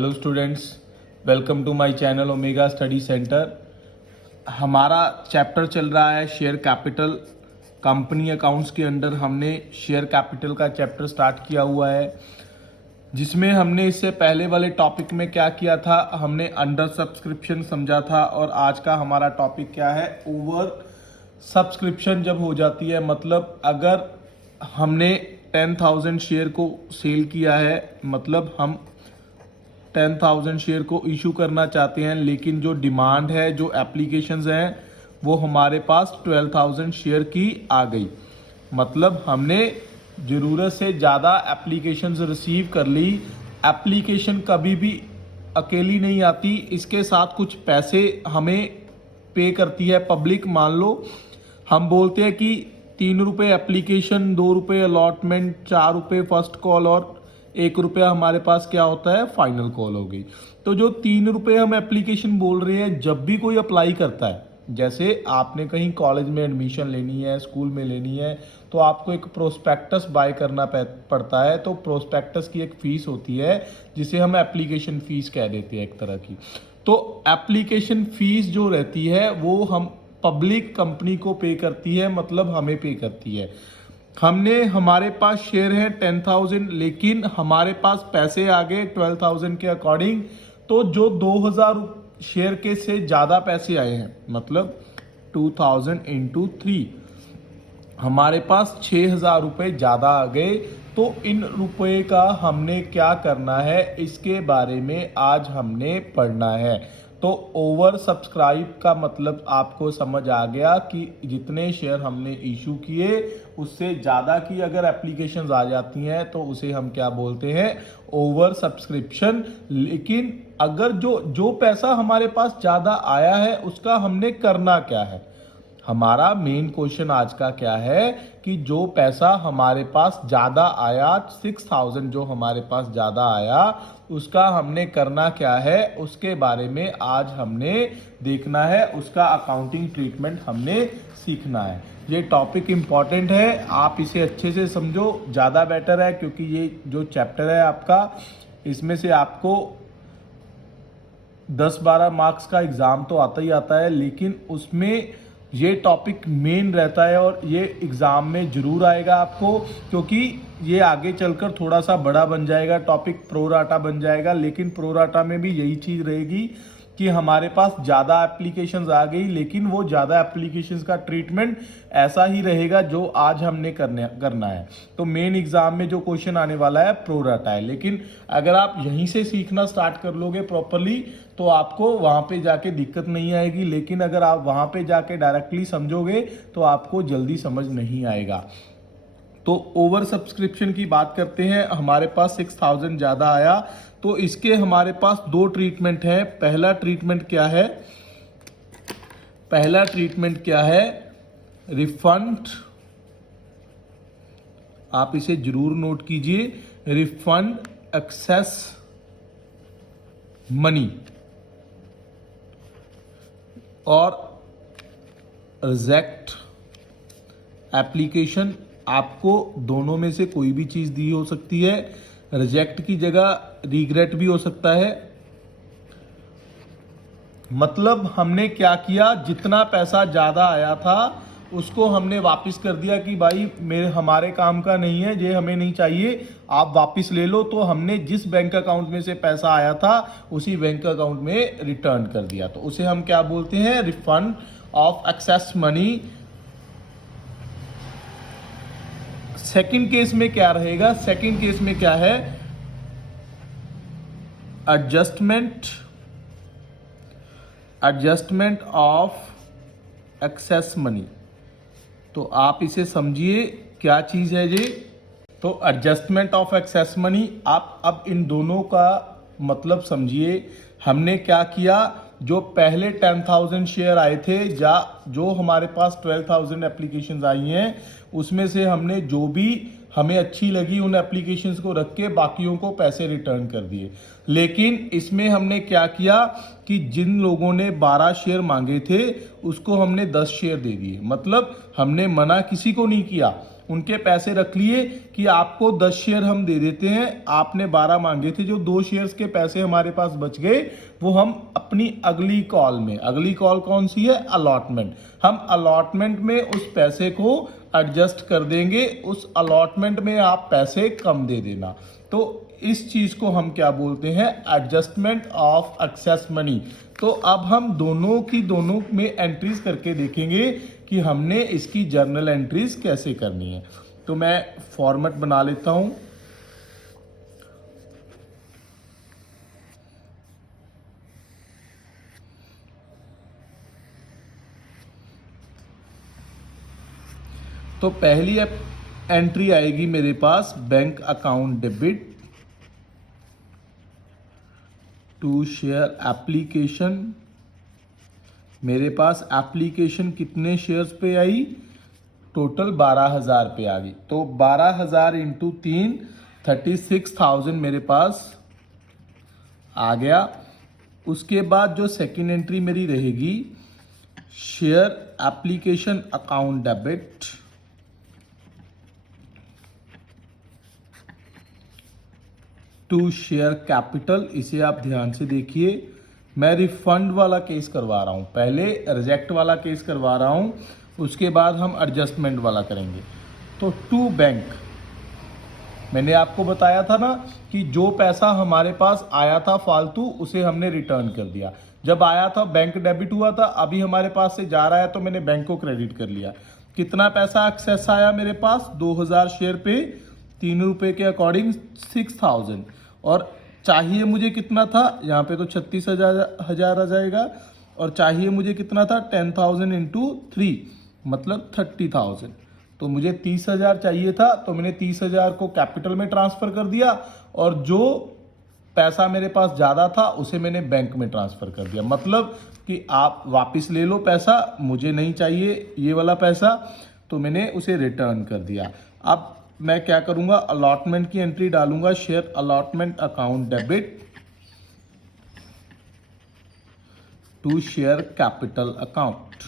Hello students, welcome to my channel omega study centre. हमारा chapter चल रहा है शेयर कैपिटल। कंपनी अकाउंट्स के अंडर हमने शेयर कैपिटल का चैप्टर स्टार्ट किया हुआ है, जिसमें हमने इससे पहले वाले टॉपिक में क्या किया था, हमने अंडर सब्सक्रिप्शन समझा था। और आज का हमारा टॉपिक क्या है, ओवर सब्सक्रिप्शन जब हो जाती है। मतलब अगर हमने 10,000 शेयर को सेल किया है, मतलब हम 10,000 शेयर को इशू करना चाहते हैं, लेकिन जो डिमांड है, जो एप्लीकेशंस हैं, वो हमारे पास 12,000 शेयर की आ गई। मतलब हमने ज़रूरत से ज़्यादा एप्लीकेशंस रिसीव कर ली। एप्लीकेशन कभी भी अकेली नहीं आती, इसके साथ कुछ पैसे हमें पे करती है पब्लिक। मान लो हम बोलते हैं कि 3 रुपये एप्लीकेशन, 2 रुपये अलॉटमेंट, 4 रुपये फर्स्ट कॉल और 1 रुपया हमारे पास क्या होता है, फाइनल कॉल हो गई। तो जो 3 रुपये हम एप्लीकेशन बोल रहे हैं, जब भी कोई अप्लाई करता है, जैसे आपने कहीं कॉलेज में एडमिशन लेनी है, स्कूल में लेनी है, तो आपको एक प्रोस्पेक्टस बाय करना पड़ता है। तो प्रोस्पेक्टस की एक फ़ीस होती है, जिसे हम एप्लीकेशन फ़ीस कह देते हैं एक तरह की। तो एप्लीकेशन फ़ीस जो रहती है वो हम पब्लिक कंपनी को पे करती है, मतलब हमें पे करती है। हमारे पास शेयर है 10,000, लेकिन हमारे पास पैसे आ गए 12,000 के अकॉर्डिंग। तो जो 2,000 शेयर के से ज़्यादा पैसे आए हैं, मतलब 2,000 इंटू 3, हमारे पास 6,000 रुपये ज़्यादा आ गए। तो इन रुपये का हमने क्या करना है, इसके बारे में आज हमने पढ़ना है। तो ओवर सब्सक्राइब का मतलब आपको समझ आ गया कि जितने शेयर हमने इशू किए, उससे ज़्यादा की अगर एप्लीकेशंस आ जाती हैं तो उसे हम क्या बोलते हैं, ओवर सब्सक्रिप्शन। लेकिन अगर जो पैसा हमारे पास ज़्यादा आया है, उसका हमने करना क्या है। हमारा मेन क्वेश्चन आज का क्या है कि जो पैसा हमारे पास ज़्यादा आया, 6,000 जो हमारे पास ज़्यादा आया, उसका हमने करना क्या है, उसके बारे में आज हमने देखना है। उसका अकाउंटिंग ट्रीटमेंट हमने सीखना है। ये टॉपिक इम्पॉर्टेंट है, आप इसे अच्छे से समझो, ज़्यादा बेटर है, क्योंकि ये जो चैप्टर है आपका, इसमें से आपको 10-12 मार्क्स का एग्ज़ाम तो आता ही आता है, लेकिन उसमें ये टॉपिक मेन रहता है और ये एग्ज़ाम में ज़रूर आएगा आपको, क्योंकि ये आगे चलकर थोड़ा सा बड़ा बन जाएगा टॉपिक, प्रोराटा बन जाएगा। लेकिन प्रोराटा में भी यही चीज़ रहेगी कि हमारे पास ज़्यादा एप्लीकेशंस आ गई, लेकिन वो ज़्यादा एप्लीकेशंस का ट्रीटमेंट ऐसा ही रहेगा जो आज हमने करना है। तो मेन एग्ज़ाम में जो क्वेश्चन आने वाला है प्रोराटा है, लेकिन अगर आप यहीं से सीखना स्टार्ट कर लोगे प्रॉपरली, तो आपको वहाँ पे जाके दिक्कत नहीं आएगी। लेकिन अगर आप वहाँ पे जाके डायरेक्टली समझोगे तो आपको जल्दी समझ नहीं आएगा। तो ओवर सब्सक्रिप्शन की बात करते हैं। हमारे पास 6,000 ज़्यादा आया, तो इसके हमारे पास 2 ट्रीटमेंट हैं। पहला ट्रीटमेंट क्या है, रिफंड। आप इसे जरूर नोट कीजिए, रिफंड एक्सेस मनी और रिजेक्ट एप्लीकेशन। आपको दोनों में से कोई भी चीज़ दी हो सकती है। रिजेक्ट की जगह रिग्रेट भी हो सकता है। मतलब हमने क्या किया, जितना पैसा ज़्यादा आया था उसको हमने वापस कर दिया कि भाई हमारे काम का नहीं है, ये हमें नहीं चाहिए, आप वापस ले लो। तो हमने जिस बैंक अकाउंट में से पैसा आया था उसी बैंक अकाउंट में रिटर्न कर दिया। तो उसे हम क्या बोलते हैं, refund of excess money. Second case में क्या रहेगा, सेकंड केस में क्या है, एडजस्टमेंट ऑफ एक्सेस मनी। तो आप इसे समझिए क्या चीज़ है ये। तो एडजस्टमेंट ऑफ एक्सेस मनी, आप अब इन दोनों का मतलब समझिए। हमने क्या किया, जो पहले 10,000 शेयर आए थे, जो हमारे पास 12,000 एप्लीकेशंस आई हैं, उसमें से हमने जो भी हमें अच्छी लगी उन एप्लीकेशंस को रख के बाकियों को पैसे रिटर्न कर दिए। लेकिन इसमें हमने क्या किया कि जिन लोगों ने 12 शेयर मांगे थे, उसको हमने 10 शेयर दे दिए। मतलब हमने मना किसी को नहीं किया, उनके पैसे रख लिए कि आपको 10 शेयर हम दे देते हैं, आपने 12 मांगे थे, जो 2 शेयर्स के पैसे हमारे पास बच गए वो हम अपनी अगली कॉल में, अगली कॉल कौन सी है, अलॉटमेंट, हम अलॉटमेंट में उस पैसे को एडजस्ट कर देंगे, उस अलॉटमेंट में आप पैसे कम दे देना। तो इस चीज को हम क्या बोलते हैं, एडजस्टमेंट ऑफ एक्सेस मनी। तो अब हम दोनों में एंट्रीज करके देखेंगे कि हमने इसकी जर्नल एंट्रीज कैसे करनी है। तो मैं फॉर्मेट बना लेता हूं। तो पहली एंट्री आएगी मेरे पास, bank account debit to share application. मेरे पास एप्लीकेशन कितने शेयर्स पे आई, टोटल 12,000 पे आ गई। तो 12,000 इंटू 3, 36,000 मेरे पास आ गया। उसके बाद जो सेकेंड एंट्री मेरी रहेगी, share application account debit to share capital. इसे आप ध्यान से देखिए, मैं रिफंड वाला केस करवा रहा हूं, पहले रिजेक्ट वाला केस करवा रहा हूं, उसके बाद हम एडजस्टमेंट वाला करेंगे। तो टू बैंक, मैंने आपको बताया था ना कि जो पैसा हमारे पास आया था फालतू, उसे हमने रिटर्न कर दिया। जब आया था बैंक डेबिट हुआ था, अभी हमारे पास से जा रहा है तो मैंने बैंक को क्रेडिट कर लिया। कितना पैसा एक्सेस आया मेरे पास, 2,000 शेयर पे 3 रुपए के अकॉर्डिंग 6,000। और चाहिए मुझे कितना था, यहाँ पे तो 36,000 आ जाएगा, और चाहिए मुझे कितना था, 10,000 इंटू 3 मतलब 30,000। तो मुझे 30,000 चाहिए था, तो मैंने 30,000 को कैपिटल में ट्रांसफर कर दिया, और जो पैसा मेरे पास ज़्यादा था उसे मैंने बैंक में ट्रांसफर कर दिया। मतलब कि आप वापस ले लो पैसा, मुझे नहीं चाहिए ये वाला पैसा, तो मैंने उसे रिटर्न कर दिया। अब मैं क्या करूंगा, अलॉटमेंट की एंट्री डालूंगा, share allotment account debit to share capital account,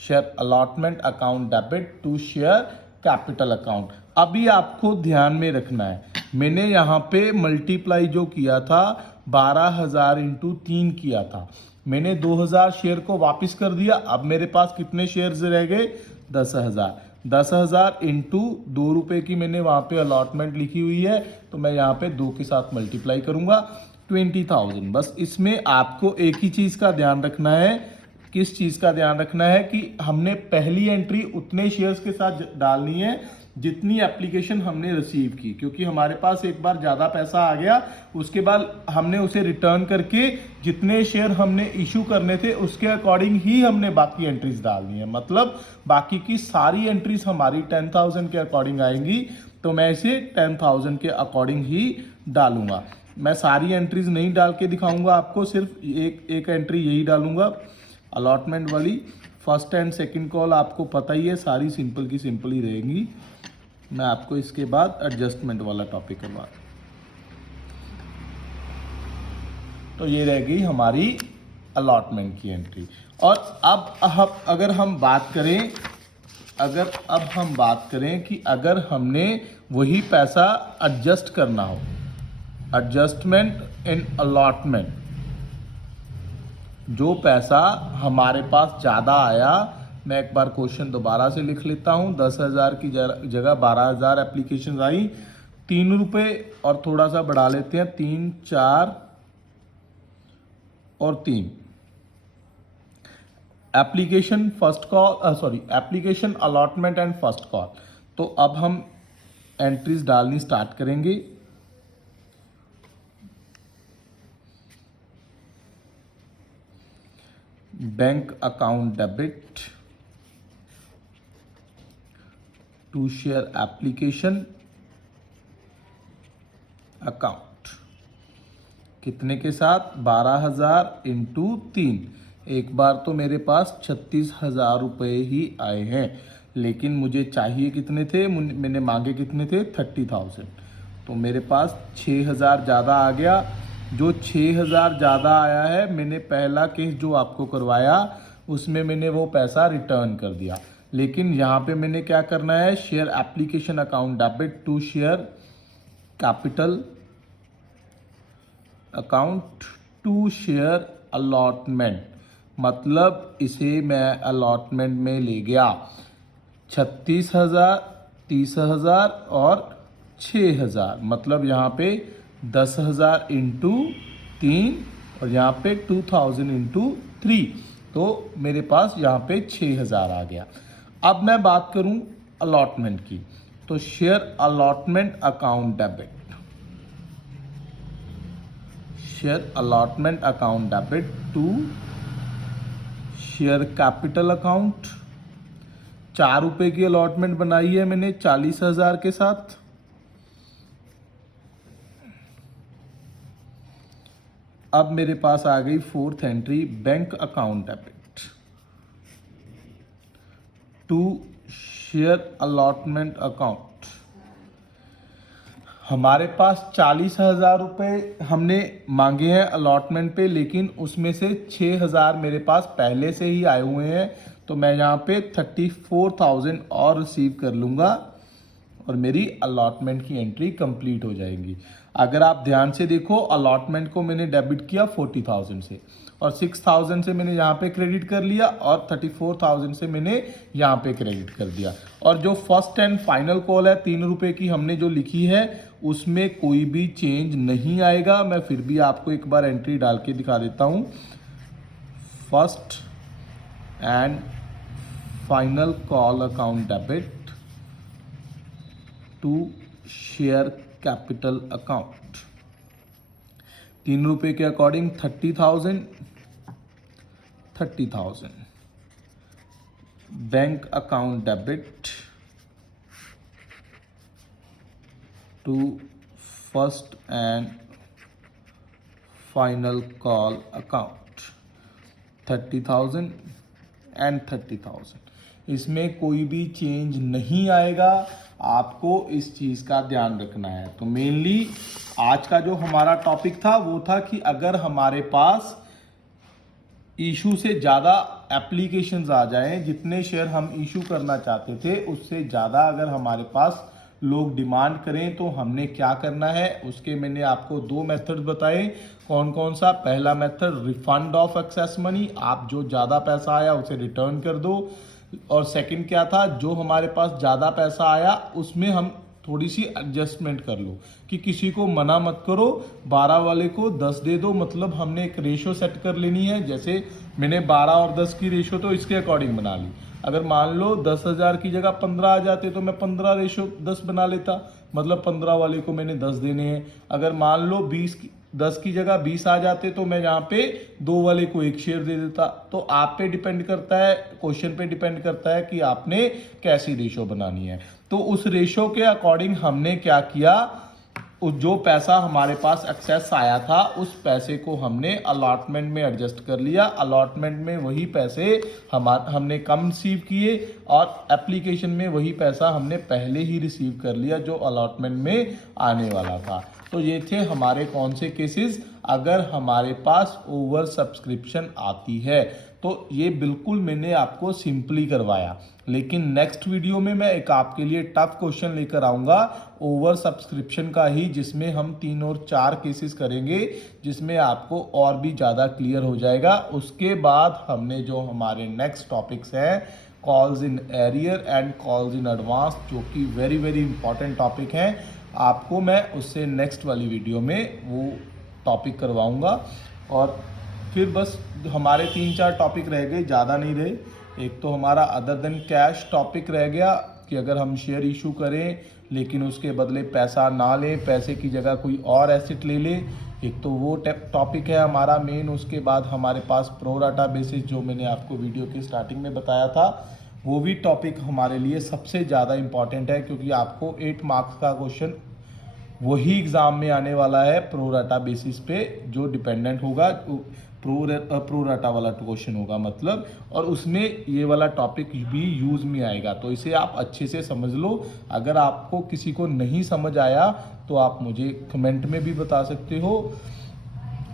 share allotment account debit to share capital account. अभी आपको ध्यान में रखना है, मैंने यहाँ पे मल्टीप्लाई जो किया था 12,000 इंटू 3 किया था, मैंने 2,000 शेयर को वापस कर दिया। अब मेरे पास कितने शेयर्स रह गए, 10,000। 10,000 इंटू 2 रुपए की मैंने वहाँ पे अलॉटमेंट लिखी हुई है, तो मैं यहाँ पे 2 के साथ मल्टीप्लाई करूँगा, 20,000। बस इसमें आपको एक ही चीज़ का ध्यान रखना है, किस चीज़ का ध्यान रखना है कि हमने पहली एंट्री उतने शेयर्स के साथ डालनी है जितनी एप्लीकेशन हमने रिसीव की, क्योंकि हमारे पास एक बार ज़्यादा पैसा आ गया, उसके बाद हमने उसे रिटर्न करके जितने शेयर हमने इशू करने थे उसके अकॉर्डिंग ही हमने बाकी एंट्रीज डालनी है। मतलब बाकी की सारी एंट्रीज हमारी 10,000 के अकॉर्डिंग आएंगी, तो मैं इसे 10,000 के अकॉर्डिंग ही डालूंगा। मैं सारी एंट्रीज नहीं डाल के दिखाऊंगा आपको, सिर्फ एक एंट्री यही डालूंगा अलॉटमेंट वाली। फर्स्ट एंड सेकंड कॉल आपको पता ही है, सारी सिंपल की सिंपल ही रहेंगी। मैं आपको इसके बाद एडजस्टमेंट वाला टॉपिक करवा, तो ये रह गई हमारी अलॉटमेंट की एंट्री। और अब अगर हम बात करें कि अगर हमने वही पैसा एडजस्ट करना हो, एडजस्टमेंट इन अलॉटमेंट, जो पैसा हमारे पास ज़्यादा आया, मैं एक बार क्वेश्चन दोबारा से लिख लेता हूँ। 10,000 की जगह 12,000 एप्लीकेशन आई, 3 रुपये और थोड़ा सा बढ़ा लेते हैं, 3, 4 और 3 application first call, application allotment and first call. तो अब हम एंट्रीज डालनी स्टार्ट करेंगे। Bank account debit to share application account, कितने के साथ, 12,000 इंटू 3। एक बार तो मेरे पास 36,000 रुपये ही आए हैं, लेकिन मुझे चाहिए कितने थे, मैंने मांगे कितने थे, 30,000। तो मेरे पास 6,000 ज़्यादा आ गया। जो 6,000 ज़्यादा आया है, मैंने पहला केस जो आपको करवाया उसमें मैंने वो पैसा रिटर्न कर दिया। लेकिन यहाँ पे मैंने क्या करना है, share application account debit to share capital account to share allotment, मतलब इसे मैं अलॉटमेंट में ले गया 36,000, 30,000 और 6,000, मतलब यहाँ पे 10,000 इंटू 3 और यहाँ पे 2,000 इंटू 3, तो मेरे पास यहाँ पे 6,000 आ गया। अब मैं बात करूँ अलॉटमेंट की, तो share allotment account debit, share allotment account debit to share capital account. 4 रुपए की अलॉटमेंट बनाई है मैंने 40,000 के साथ। अब मेरे पास आ गई 4th entry, bank account debit to share allotment account. हमारे पास 40,000 रुपये हमने मांगे हैं अलॉटमेंट पे, लेकिन उसमें से 6,000 मेरे पास पहले से ही आए हुए हैं, तो मैं यहाँ पे 34,000 और रिसीव कर लूँगा और मेरी अलॉटमेंट की एंट्री कंप्लीट हो जाएगी। अगर आप ध्यान से देखो, अलॉटमेंट को मैंने डेबिट किया 40,000 से और 6,000 से मैंने यहाँ पे क्रेडिट कर लिया और 34,000 से मैंने यहाँ पे क्रेडिट कर दिया। और जो फर्स्ट एंड फाइनल कॉल है 3 रुपए की हमने जो लिखी है, उसमें कोई भी चेंज नहीं आएगा। मैं फिर भी आपको एक बार एंट्री डाल के दिखा देता हूँ। First and final call account debit to share capital account, 3 रुपए के according 30,000, bank account debit to first and final call account 30,000 and 30,000। इसमें कोई भी चेंज नहीं आएगा, आपको इस चीज़ का ध्यान रखना है। तो मेनली आज का जो हमारा टॉपिक था वो था कि अगर हमारे पास इशू से ज़्यादा एप्लीकेशंस आ जाएं, जितने शेयर हम इशू करना चाहते थे उससे ज़्यादा अगर हमारे पास लोग डिमांड करें तो हमने क्या करना है, उसके मैंने आपको 2 मेथड बताए। कौन कौन सा? पहला method refund of excess money, आप जो ज़्यादा पैसा आया उसे रिटर्न कर दो। और सेकंड क्या था, जो हमारे पास ज़्यादा पैसा आया उसमें हम थोड़ी सी एडजस्टमेंट कर लो कि किसी को मना मत करो, 12 वाले को 10 दे दो, मतलब हमने एक रेशो सेट कर लेनी है। जैसे मैंने 12 और 10 की रेशो तो इसके अकॉर्डिंग बना ली। अगर मान लो 10,000 की जगह 15 आ जाते तो मैं 15:10 बना लेता, मतलब 15 वाले को मैंने 10 देने हैं। अगर मान लो 10 की जगह 20 आ जाते तो मैं यहाँ पे 2 वाले को 1 शेयर दे देता। तो आप पे डिपेंड करता है, क्वेश्चन पे डिपेंड करता है कि आपने कैसी रेशो बनानी है। तो उस रेशो के अकॉर्डिंग हमने क्या किया, जो पैसा हमारे पास एक्सेस आया था उस पैसे को हमने अलॉटमेंट में एडजस्ट कर लिया। अलॉटमेंट में वही पैसे हमने कम रिसीव किए और एप्लीकेशन में वही पैसा हमने पहले ही रिसीव कर लिया जो अलॉटमेंट में आने वाला था। तो ये थे हमारे कौन से केसेस अगर हमारे पास ओवर सब्सक्रिप्शन आती है। तो ये बिल्कुल मैंने आपको सिंपली करवाया, लेकिन नेक्स्ट वीडियो में मैं एक आपके लिए टफ क्वेश्चन लेकर आऊँगा ओवर सब्सक्रिप्शन का ही, जिसमें हम 3 और 4 केसेस करेंगे, जिसमें आपको और भी ज़्यादा क्लियर हो जाएगा। उसके बाद हमने जो हमारे नेक्स्ट टॉपिक्स हैं, calls in arrear and calls in advance, जो कि वेरी वेरी इंपॉर्टेंट टॉपिक हैं, आपको मैं उससे नेक्स्ट वाली वीडियो में वो टॉपिक करवाऊँगा। और फिर बस हमारे 3-4 टॉपिक रह गए, ज़्यादा नहीं रहे। एक तो हमारा अदर देन कैश टॉपिक रह गया कि अगर हम शेयर इशू करें लेकिन उसके बदले पैसा ना लें, पैसे की जगह कोई और एसेट ले लें, एक तो वो टॉपिक है हमारा मेन। उसके बाद हमारे पास प्रो राटा बेसिस, जो मैंने आपको वीडियो की स्टार्टिंग में बताया था, वो भी टॉपिक हमारे लिए सबसे ज़्यादा इम्पॉर्टेंट है, क्योंकि आपको 8 मार्क्स का क्वेश्चन वही एग्ज़ाम में आने वाला है प्रो राटा बेसिस पे, जो डिपेंडेंट होगा, प्रो राटा वाला क्वेश्चन होगा मतलब, और उसमें ये वाला टॉपिक भी यूज़ में आएगा। तो इसे आप अच्छे से समझ लो। अगर आपको किसी को नहीं समझ आया तो आप मुझे कमेंट में भी बता सकते हो।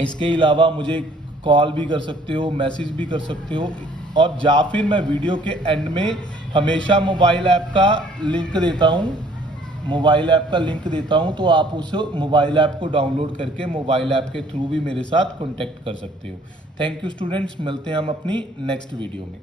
इसके अलावा मुझे कॉल भी कर सकते हो, मैसेज भी कर सकते हो, और या फिर मैं वीडियो के एंड में हमेशा मोबाइल ऐप का लिंक देता हूं, तो आप उस मोबाइल ऐप को डाउनलोड करके मोबाइल ऐप के थ्रू भी मेरे साथ कॉन्टैक्ट कर सकते हो। थैंक यू स्टूडेंट्स, मिलते हैं हम अपनी नेक्स्ट वीडियो में।